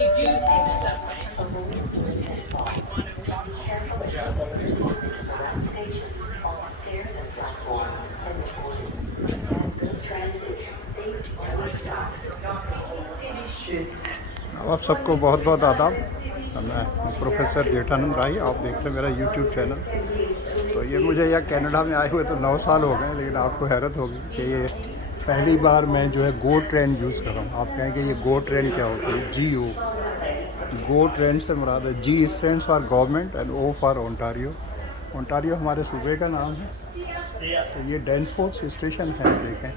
आप सबको बहुत बहुत आदाब। मैं प्रोफेसर जेठानंद राही, आप देख रहे हैं मेरा यूट्यूब चैनल। तो ये मुझे यहाँ कनाडा में आए हुए तो 9 साल हो गए, लेकिन आपको हैरत होगी कि ये पहली बार मैं जो है गो ट्रेन यूज़ कर रहा हूँ। आप कहेंगे ये गो ट्रेन क्या होती है? गो ट्रेन से मुराद है, G stands for government and O for Ontario. Ontario हमारे सूबे का नाम है। तो ये डैनफोर्स स्टेशन है, देखें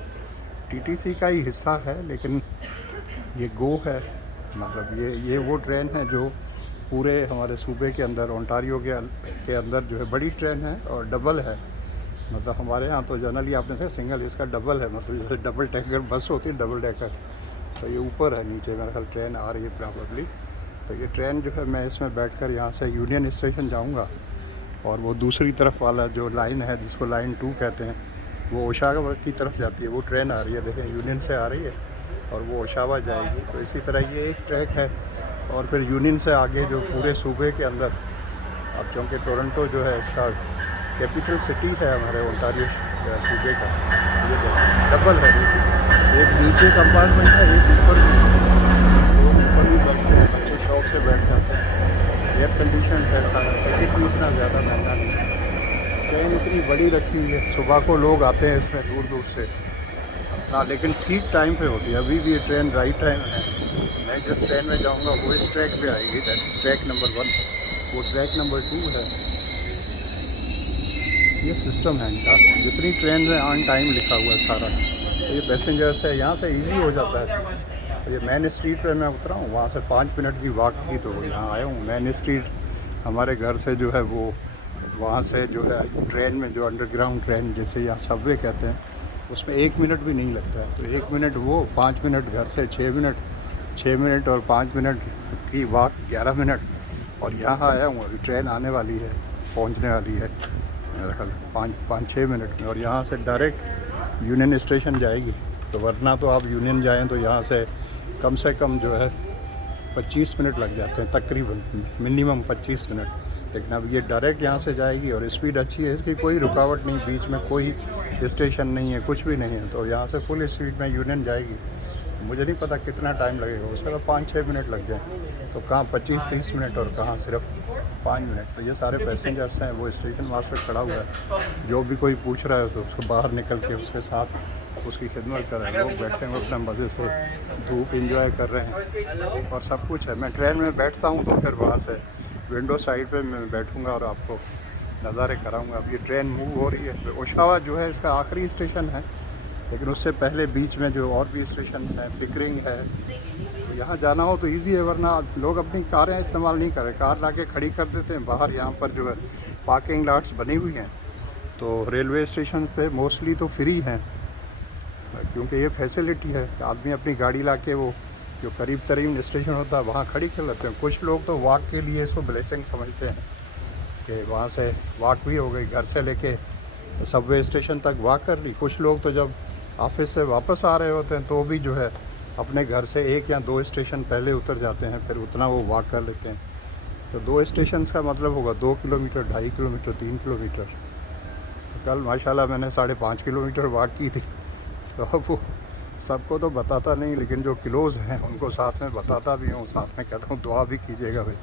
टीटीसी का ही हिस्सा है, लेकिन ये गो है। मतलब ये वो ट्रेन है जो पूरे हमारे सूबे के अंदर, ओंटारियो के अंदर जो है बड़ी ट्रेन है और डबल है। मतलब हमारे यहाँ तो जनरली आपने देखा सिंगल, इसका डबल है। मतलब जैसे डबल डेकर बस होती है, डबल डेकर, तो ये ऊपर है, नीचे मेरा ख्याल ट्रेन आ रही है प्रॉबली। तो ये ट्रेन जो है मैं इसमें बैठकर यहाँ से यूनियन स्टेशन जाऊँगा, और वो दूसरी तरफ वाला जो लाइन है जिसको लाइन 2 कहते हैं, वो ओशावा की तरफ जाती है। वो ट्रेन आ रही है, देखें यूनियन से आ रही है और वो ओशावा जाएगी। तो इसी तरह ये एक ट्रैक है। और फिर यूनियन से आगे जो पूरे सूबे के अंदर, अब चूँकि टोरंटो जो है इसका कैपिटल सिटी है हमारे ओंटारियो सूबे का, ये डबल है। एक नीचे कंपार्टमेंट है, एक ऊपर भी, ऊपर भी बैठते हैं बच्चे, शौक से बैठ जाते हैं। एयर कंडीशन है सारा, टिकट भी इतना ज़्यादा महंगा नहीं है। ट्रेन इतनी बड़ी रखी हुई है, सुबह को लोग आते हैं इसमें दूर दूर से। हाँ, लेकिन ठीक टाइम पे होती है। अभी भी ये ट्रेन राइट टाइम है। मैं जिस ट्रेन में जाऊंगा वो इस ट्रैक पे आएगी, दैट इज ट्रैक नंबर 1। वो ट्रैक नंबर 2 है। ये सिस्टम है इनका, जितनी ट्रेन में ऑन टाइम लिखा हुआ है सारा। तो ये पैसेंजर्स है, यहाँ से इजी हो जाता है। ये मेन स्ट्रीट पे मैं उतरा हूँ, वहाँ से 5 मिनट की वॉक की, तो यहाँ आया हूँ। मेन स्ट्रीट हमारे घर से जो है वो, वहाँ से जो है ट्रेन में, जो अंडरग्राउंड ट्रेन जिसे यहाँ सबवे कहते हैं, उसमें 1 मिनट भी नहीं लगता है। तो 1 मिनट वो, 5 मिनट घर से, 6 मिनट और 5 मिनट की वॉक, 11 मिनट। और यहाँ आया हूँ, अभी ट्रेन आने वाली है, पहुँचने वाली है मेरा ख्याल 5-6 मिनट में, और यहाँ से डायरेक्ट यूनियन स्टेशन जाएगी। तो वरना तो आप यूनियन जाएँ तो यहाँ से कम जो है 25 मिनट लग जाते हैं, तकरीबन मिनिमम 25 मिनट। लेकिन अब ये डायरेक्ट यहाँ से जाएगी और स्पीड अच्छी है इसकी, कोई रुकावट नहीं, बीच में कोई स्टेशन नहीं है, कुछ भी नहीं है। तो यहाँ से फुल स्पीड में यूनियन जाएगी। मुझे नहीं पता कितना टाइम लगेगा, उससे तो 5-6 मिनट लग जाए। तो कहाँ 25-30 मिनट और कहाँ सिर्फ 5 मिनट। तो ये सारे पैसेंजर्स हैं, वो स्टेशन मास्टर खड़ा हुआ है, जो भी कोई पूछ रहा है तो उसको बाहर निकल के उसके साथ उसकी खिदमत कर रहे हैं। लोग बैठे हुए अपने मज़े से धूप इंजॉय कर रहे हैं और सब कुछ है। मैं ट्रेन में बैठता हूँ तो फिर वहाँ से विंडो साइड पे मैं बैठूँगा और आपको नज़ारे कराऊँगा। अब ये ट्रेन मूव हो रही है। ओशावा जो है इसका आखिरी स्टेशन है, लेकिन उससे पहले बीच में जो और भी स्टेशन हैं, पिकरिंग है। तो यहाँ जाना हो तो ईजी है, वरना लोग अपनी कारें इस्तेमाल नहीं कर रहे, कार ला के खड़ी कर देते हैं बाहर। यहाँ पर जो है पार्किंग लॉट्स बनी हुई हैं। तो रेलवे स्टेशन पे मोस्टली तो फ्री हैं, क्योंकि ये फैसिलिटी है। आदमी अपनी गाड़ी ला के वो जो करीब तरीन स्टेशन होता है वहाँ खड़ी कर लेते हैं। कुछ लोग तो वॉक के लिए इसको ब्लेसिंग समझते हैं कि वहाँ से वॉक भी हो गई, घर से लेके सबवे स्टेशन तक वॉक कर ली। कुछ लोग तो जब ऑफिस से वापस आ रहे होते हैं तो भी जो है अपने घर से 1 या 2 स्टेशन पहले उतर जाते हैं, फिर उतना वो वॉक कर लेते हैं। तो 2 स्टेशन का मतलब होगा 2 किलोमीटर, 2.5 किलोमीटर, 3 किलोमीटर। तो कल माशाल्लाह मैंने 5.5 किलोमीटर वॉक की थी। तो अब वो सबको तो बताता नहीं, लेकिन जो क्लोज़ हैं उनको साथ में बताता भी हूँ, साथ में कहता हूँ दुआ भी कीजिएगा भाई,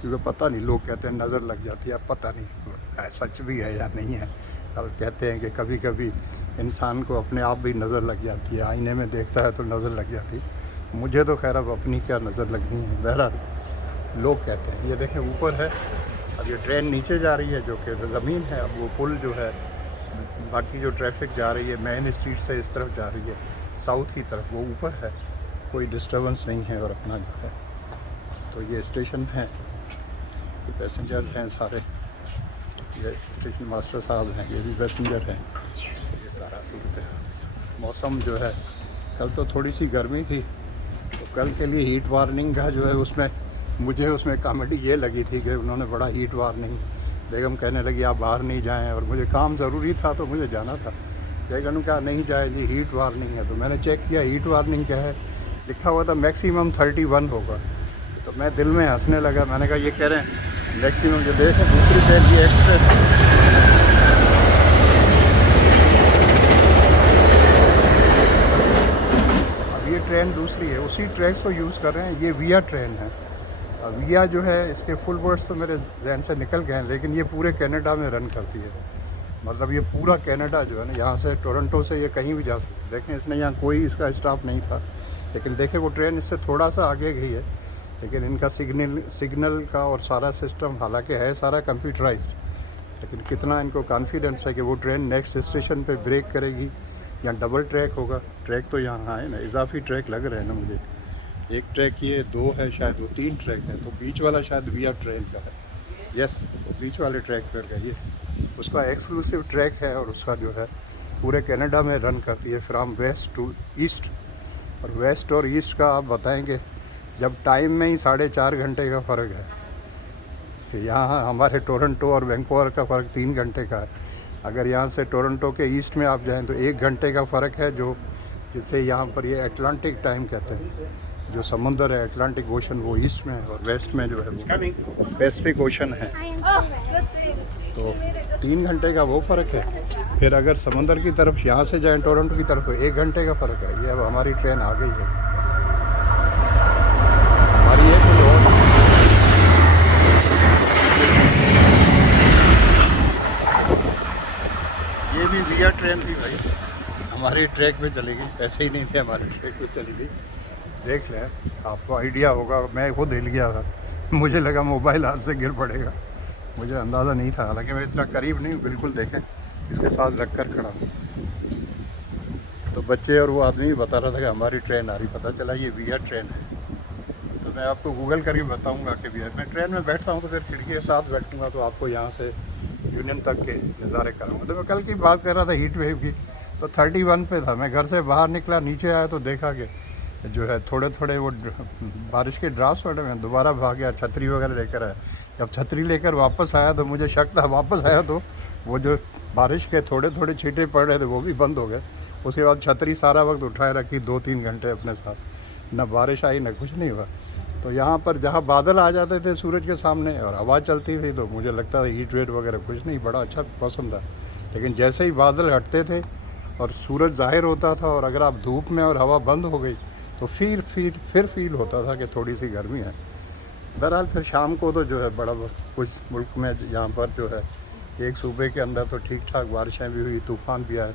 क्योंकि पता नहीं, लोग कहते हैं नज़र लग जाती है। अब पता नहीं सच भी है या नहीं है। अब कहते हैं कि कभी कभी इंसान को अपने आप भी नज़र लग जाती है, आईने में देखता है तो नज़र लग जाती है। मुझे तो खैर अब अपनी क्या नज़र लगनी है, बहरहाल लोग कहते हैं। ये देखें ऊपर है, अब ये ट्रेन नीचे जा रही है जो कि ज़मीन है। अब वो पुल जो है, बाकी जो ट्रैफिक जा रही है मेन स्ट्रीट से इस तरफ जा रही है साउथ की तरफ, वो ऊपर है, कोई डिस्टर्बेंस नहीं है। और अपना जो है तो ये स्टेशन है, ये पैसेंजर्स हैं सारे, ये स्टेशन मास्टर साहब हैं, ये भी पैसेंजर हैं। ये सारा सूरत है। मौसम जो है, कल तो थोड़ी सी गर्मी थी, तो कल के लिए हीट वार्निंग का जो है मुझे उसमें कॉमेडी ये लगी थी कि उन्होंने बड़ा हीट वार्निंग, बेगम कहने लगी आप बाहर नहीं जाएं, और मुझे काम ज़रूरी था तो मुझे जाना था। बेगम कहा नहीं जाए जी, हीट वार्निंग है। तो मैंने चेक किया हीट वार्निंग क्या है, लिखा हुआ था मैक्सिमम 31 होगा। तो मैं दिल में हंसने लगा। मैंने कहा ये कह रहे हैं मैक्सिमम जो देखें दूसरी ट्रेन ये एक्सप्रेस, अब ये ट्रेन दूसरी है, उसी ट्रैक को यूज़ कर रहे हैं। ये विया ट्रेन है। विया जो है इसके फुल वर्ड्स तो मेरे जहन से निकल गए हैं, लेकिन ये पूरे कनाडा में रन करती है। मतलब ये पूरा कनाडा जो है ना, यहाँ से टोरंटो से ये कहीं भी जा सकते। देखें इसने यहाँ कोई इसका स्टाफ नहीं था, लेकिन देखें वो ट्रेन इससे थोड़ा सा आगे गई है, लेकिन इनका सिग्नल का और सारा सिस्टम हालांकि है सारा कंप्यूटराइज्ड, लेकिन कितना इनको कॉन्फिडेंस है कि वो ट्रेन नेक्स्ट स्टेशन पे ब्रेक करेगी या डबल ट्रैक होगा। ट्रैक तो यहाँ है ना, इजाफी ट्रैक लग रहे हैं ना मुझे। एक ट्रैक ये 2 है शायद, वो 3 ट्रैक है, तो बीच वाला शायद विया ट्रेन का है। यस, वो बीच वाले ट्रैक पर का ये उसका एक्सक्लूसिव ट्रैक है, और उसका जो है पूरे कनाडा में रन करती है फ्राम वेस्ट टू ईस्ट। और वेस्ट और ईस्ट का आप बताएंगे, जब टाइम में ही 4.5 घंटे का फ़र्क है कि यहाँ हमारे टोरंटो और वैंकूवर का फ़र्क 3 घंटे का है। अगर यहाँ से टोरंटो के ईस्ट में आप जाएँ तो 1 घंटे का फ़र्क है, जो जिसे यहाँ पर ये अटलांटिक टाइम कहते हैं। जो समुंदर है अटलांटिक ओशन वो ईस्ट में है, और वेस्ट में जो है वो पैसिफिक ओशन है। तो 3 घंटे का वो फ़र्क है। फिर अगर समंदर की तरफ यहाँ से जाएं टोरंटो की तरफ तो 1 घंटे का फ़र्क है। ये अब हमारी ट्रेन आ गई है, हमारी है कोई और। ये भी विया ट्रेन थी भाई, हमारी ट्रैक पे चली गई, ऐसे ही नहीं थे हमारे ट्रैक पे चली गई। देख लें, आपको आइडिया होगा। मैं खुद हिल गया था, मुझे लगा मोबाइल हाथ से गिर पड़ेगा, मुझे अंदाज़ा नहीं था। हालांकि मैं इतना करीब नहीं हूँ, बिल्कुल देखें इसके साथ रख कर खड़ा हूँ। तो बच्चे और वो आदमी बता रहा था कि हमारी ट्रेन आ रही, पता चला ये विया ट्रेन है। तो मैं आपको गूगल करके बताऊँगा कि विया, मैं ट्रेन में बैठता हूँ तो फिर खिड़की के साथ बैठूँगा, तो आपको यहाँ से यूनियन तक के नज़ारे कराऊँगा। तो मैं कल की बात कर रहा था हीट वेव की, तो 31 पे था। मैं घर से बाहर निकला, नीचे आया तो देखा कि जो है थोड़े थोड़े वो बारिश के ड्राफ्ट पड़े हैं। दोबारा भाग गया, छतरी वगैरह लेकर आया। जब छतरी लेकर वापस आया तो मुझे शक था, वापस आया तो वो जो बारिश के थोड़े थोड़े छींटे पड़ रहे थे वो भी बंद हो गए। उसके बाद छतरी सारा वक्त उठाए रखी 2-3 घंटे अपने साथ, ना बारिश आई ना कुछ नहीं हुआ। तो यहाँ पर जहाँ बादल आ जाते थे सूरज के सामने और हवा चलती थी तो मुझे लगता था हीट वेव वगैरह कुछ नहीं, बड़ा अच्छा मौसम था। लेकिन जैसे ही बादल हटते थे और सूरज ज़ाहिर होता था, और अगर आप धूप में और हवा बंद हो गई तो फिर फील होता था कि थोड़ी सी गर्मी है। बहरहाल फिर शाम को तो जो है बड़ा कुछ मुल्क में यहाँ पर जो है एक सूबे के अंदर तो ठीक ठाक बारिशें भी हुई, तूफ़ान भी आए।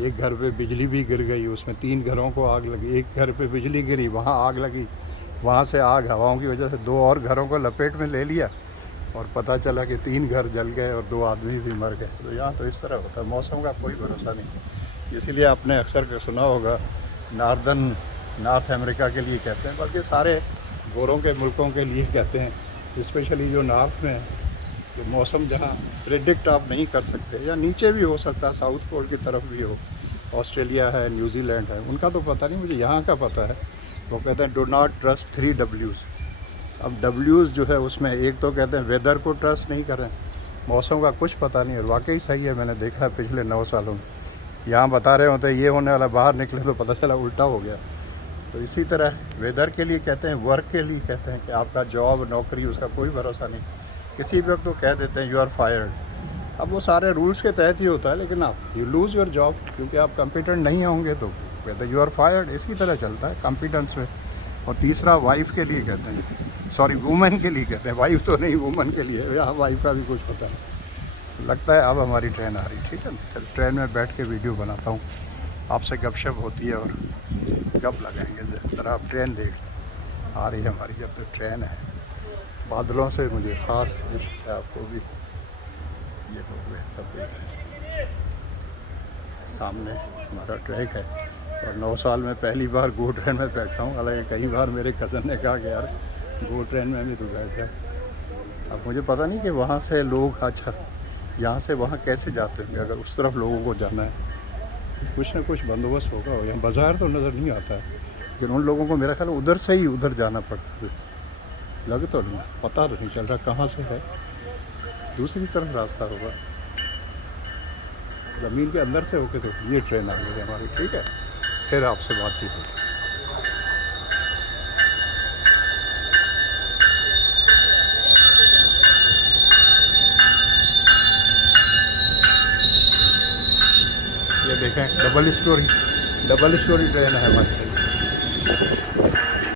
एक घर पे बिजली भी गिर गई, उसमें 3 घरों को आग लगी। एक घर पे बिजली गिरी, वहाँ आग लगी, वहाँ से आग हवाओं की वजह से 2 और घरों को लपेट में ले लिया, और पता चला कि 3 घर जल गए और 2 आदमी भी मर गए। तो यहाँ तो इस तरह होता है, मौसम का कोई भरोसा नहीं। इसीलिए आपने अक्सर सुना होगा नॉर्थ अमेरिका के लिए कहते हैं, बल्कि सारे गोरों के मुल्कों के लिए कहते हैं, स्पेशली जो नॉर्थ में है, तो मौसम जहाँ प्रेडिक्ट आप नहीं कर सकते, या नीचे भी हो सकता है, साउथ पोल की तरफ भी हो, ऑस्ट्रेलिया है, न्यूजीलैंड है, उनका तो पता नहीं, मुझे यहाँ का पता है। वो कहते हैं डो नॉट ट्रस्ट 3 Ws। अब Ws जो है उसमें एक तो कहते हैं वेदर को ट्रस्ट नहीं करें, मौसम का कुछ पता नहीं है। वाकई सही है, मैंने देखा है पिछले 9 सालों में। यहाँ बता रहे होते ये होने वाला, बाहर निकले तो पता चला उल्टा हो गया। तो इसी तरह वेदर के लिए कहते हैं, वर्क के लिए कहते हैं कि आपका जॉब नौकरी उसका कोई भरोसा नहीं, किसी भी वक्त तो कह देते हैं यू आर फायर्ड। अब वो सारे रूल्स के तहत ही होता है, लेकिन आप यू लूज़ योर जॉब, क्योंकि आप कॉम्पिटेंट नहीं होंगे तो कहते हैं यू आर फायर्ड। इसी तरह चलता है कॉम्पिटेंस में। और तीसरा वाइफ के लिए कहते हैं, सॉरी वुमेन के लिए कहते हैं, वाइफ तो नहीं, वुमेन के लिए। यहाँ वाइफ का भी कुछ पता नहीं। लगता है अब हमारी ट्रेन आ रही, ठीक है ना। ट्रेन में बैठ के वीडियो बनाता हूँ, आपसे गपशप होती है और गप लगाएंगे। ज़रा आप ट्रेन देख, आ रही है हमारी, जब तो ट्रेन है। बादलों से मुझे ख़ास इश्क है, आपको भी ये हो गए सब देख रहे हैं। सामने हमारा ट्रैक है, और 9 साल में पहली बार गो ट्रेन में बैठा हूँ। हालांकि कई बार मेरे कज़न ने कहा कि यार गो ट्रेन में भी तो बैठ जा। अब मुझे पता नहीं कि वहाँ से लोग, अच्छा यहाँ से वहाँ कैसे जाते हैं, अगर उस तरफ लोगों को जाना है कुछ ना कुछ बंदोबस्त होगा। यहाँ बाज़ार तो नज़र नहीं आता है, लेकिन उन लोगों को मेरा ख्याल उधर से ही उधर जाना पड़ता है। लगे तो नहीं, पता तो नहीं चल रहा कहाँ से है, दूसरी तरफ रास्ता होगा, ज़मीन के अंदर से होके। तो ये ट्रेन आ गई है हमारी, ठीक है। फिर आपसे बातचीत होती है। देखें डबल स्टोरी ट्रेन है हमारी।